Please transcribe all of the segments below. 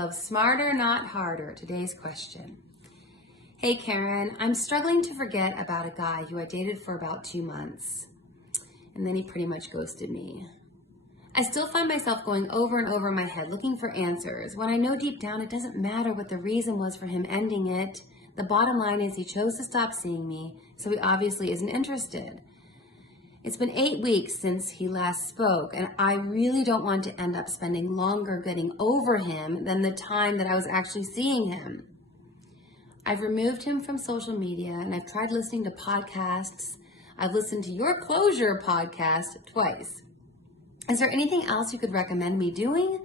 Love smarter, not harder. Today's question. Hey Karen, I'm struggling to forget about a guy who I dated for about 2 months, and then he pretty much ghosted me. I still find myself going over and over in my head looking for answers when I know deep down it doesn't matter what the reason was for him ending it. The bottom line is he chose to stop seeing me, so he obviously isn't interested. It's been 8 weeks since he last spoke, and I really don't want to end up spending longer getting over him than the time that I was actually seeing him. I've removed him from social media, and I've tried listening to podcasts. I've listened to your Closure podcast twice. Is there anything else you could recommend me doing?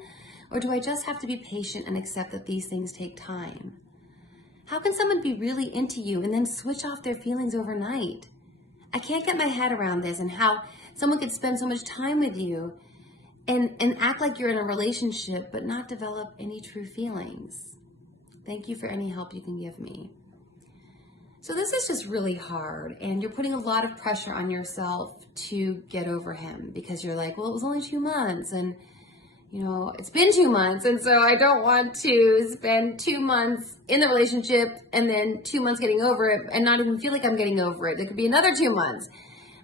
Or do I just have to be patient and accept that these things take time? How can someone be really into you and then switch off their feelings overnight? I can't get my head around this and how someone could spend so much time with you and act like you're in a relationship but not develop any true feelings. Thank you for any help you can give me. So this is just really hard, and you're putting a lot of pressure on yourself to get over him because you're like, well, it was only 2 months, and it's been 2 months, and so I don't want to spend 2 months in the relationship and then 2 months getting over it and not even feel like I'm getting over it. There could be another 2 months.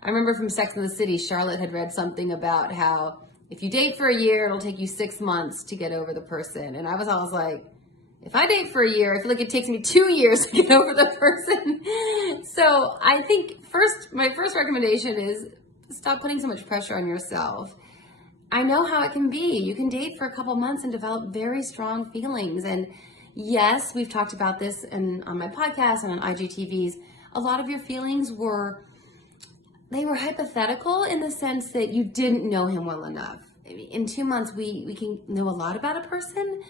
I remember from Sex and the City, Charlotte had read something about how if you date for a year, it'll take you 6 months to get over the person, and I was always like, if I date for a year, I feel like it takes me 2 years to get over the person. So I think my first recommendation is stop putting so much pressure on yourself. I know how it can be. You can date for a couple months and develop very strong feelings. And yes, we've talked about this on my podcast and on IGTVs. A lot of your feelings were hypothetical in the sense that you didn't know him well enough. In 2 months, we can know a lot about a person,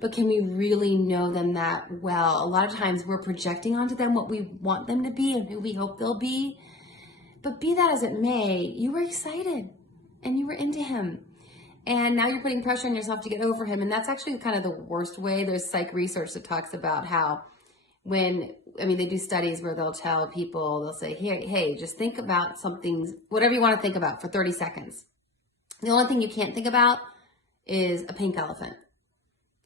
but can we really know them that well? A lot of times we're projecting onto them what we want them to be and who we hope they'll be. But be that as it may, you were excited and you were into him. And now you're putting pressure on yourself to get over him. And that's actually kind of the worst way. There's psych research that talks about how they do studies where they'll tell people, they'll say, hey, just think about something, whatever you want to think about for 30 seconds. The only thing you can't think about is a pink elephant.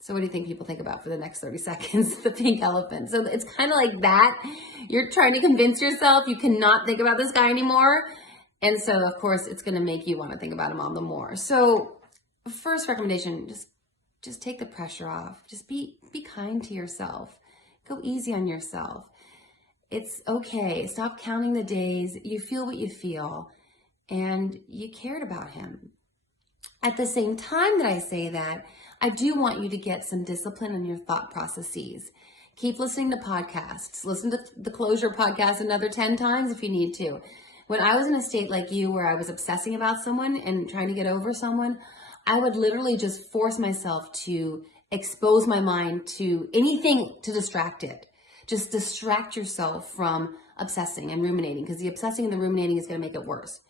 So what do you think people think about for the next 30 seconds? The pink elephant. So it's kind of like that. You're trying to convince yourself you cannot think about this guy anymore. And so, of course, it's going to make you want to think about him all the more. So first recommendation, just take the pressure off. Just be kind to yourself. Go easy on yourself. It's okay. Stop counting the days. You feel what you feel. And you cared about him. At the same time that I say that, I do want you to get some discipline in your thought processes. Keep listening to podcasts. Listen to the Closure podcast another 10 times if you need to. When I was in a state like you where I was obsessing about someone and trying to get over someone, I would literally just force myself to expose my mind to anything to distract it. Just distract yourself from obsessing and ruminating, because the obsessing and the ruminating is going to make it worse.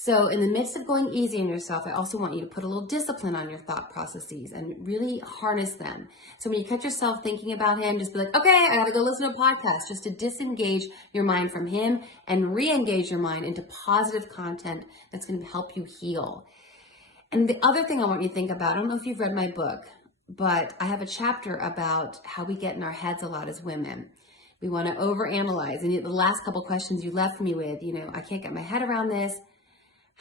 So in the midst of going easy on yourself, I also want you to put a little discipline on your thought processes and really harness them. So when you catch yourself thinking about him, just be like, okay, I got to go listen to a podcast, just to disengage your mind from him and re-engage your mind into positive content that's going to help you heal. And the other thing I want you to think about, I don't know if you've read my book, but I have a chapter about how we get in our heads a lot as women. We want to overanalyze. And the last couple questions you left me with, I can't get my head around this.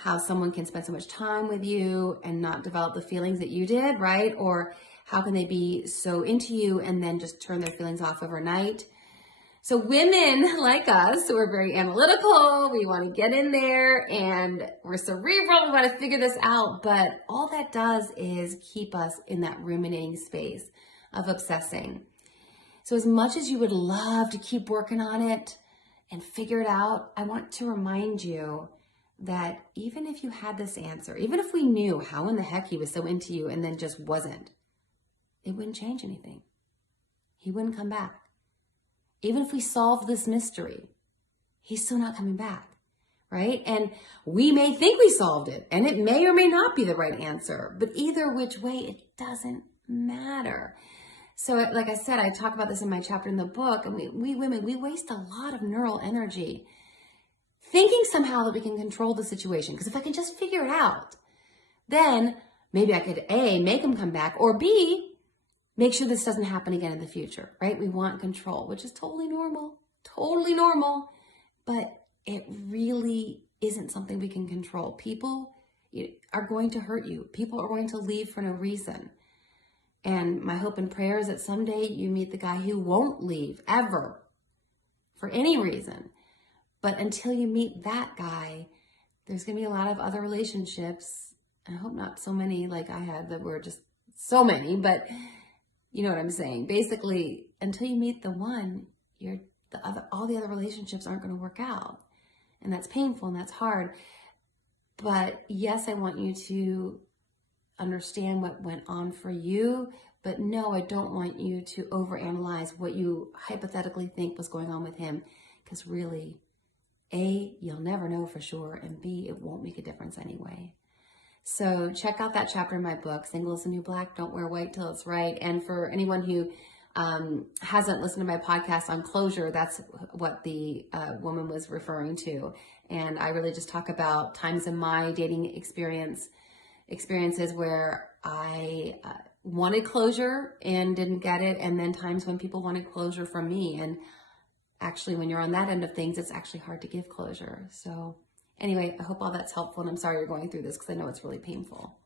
How someone can spend so much time with you and not develop the feelings that you did, right? Or how can they be so into you and then just turn their feelings off overnight? So women like us, we're very analytical, we want to get in there and we're cerebral, we want to figure this out, but all that does is keep us in that ruminating space of obsessing. So as much as you would love to keep working on it and figure it out, I want to remind you that even if you had this answer, even if we knew how in the heck he was so into you and then just wasn't, it wouldn't change anything. He wouldn't come back. Even if we solved this mystery, he's still not coming back, right? And we may think we solved it, and it may or may not be the right answer, but either which way, it doesn't matter. So like I said, I talk about this in my chapter in the book, and we women, we waste a lot of neural energy thinking somehow that we can control the situation. Because if I can just figure it out, then maybe I could A, make him come back, or B, make sure this doesn't happen again in the future, right? We want control, which is totally normal, but it really isn't something we can control. People are going to hurt you. People are going to leave for no reason. And my hope and prayer is that someday you meet the guy who won't leave ever for any reason. But until you meet that guy, there's going to be a lot of other relationships. I hope not so many like I had that were just so many, but you know what I'm saying. Basically, until you meet the one, all the other relationships aren't going to work out. And that's painful and that's hard. But yes, I want you to understand what went on for you. But no, I don't want you to overanalyze what you hypothetically think was going on with him. Because really, A, you'll never know for sure. And B, it won't make a difference anyway. So check out that chapter in my book, Single is the New Black, Don't Wear White Till It's Right. And for anyone who hasn't listened to my podcast on closure, that's what the woman was referring to. And I really just talk about times in my dating experiences where I wanted closure and didn't get it. And then times when people wanted closure from me. And actually, when you're on that end of things, it's actually hard to give closure. So anyway, I hope all that's helpful. And I'm sorry you're going through this because I know it's really painful.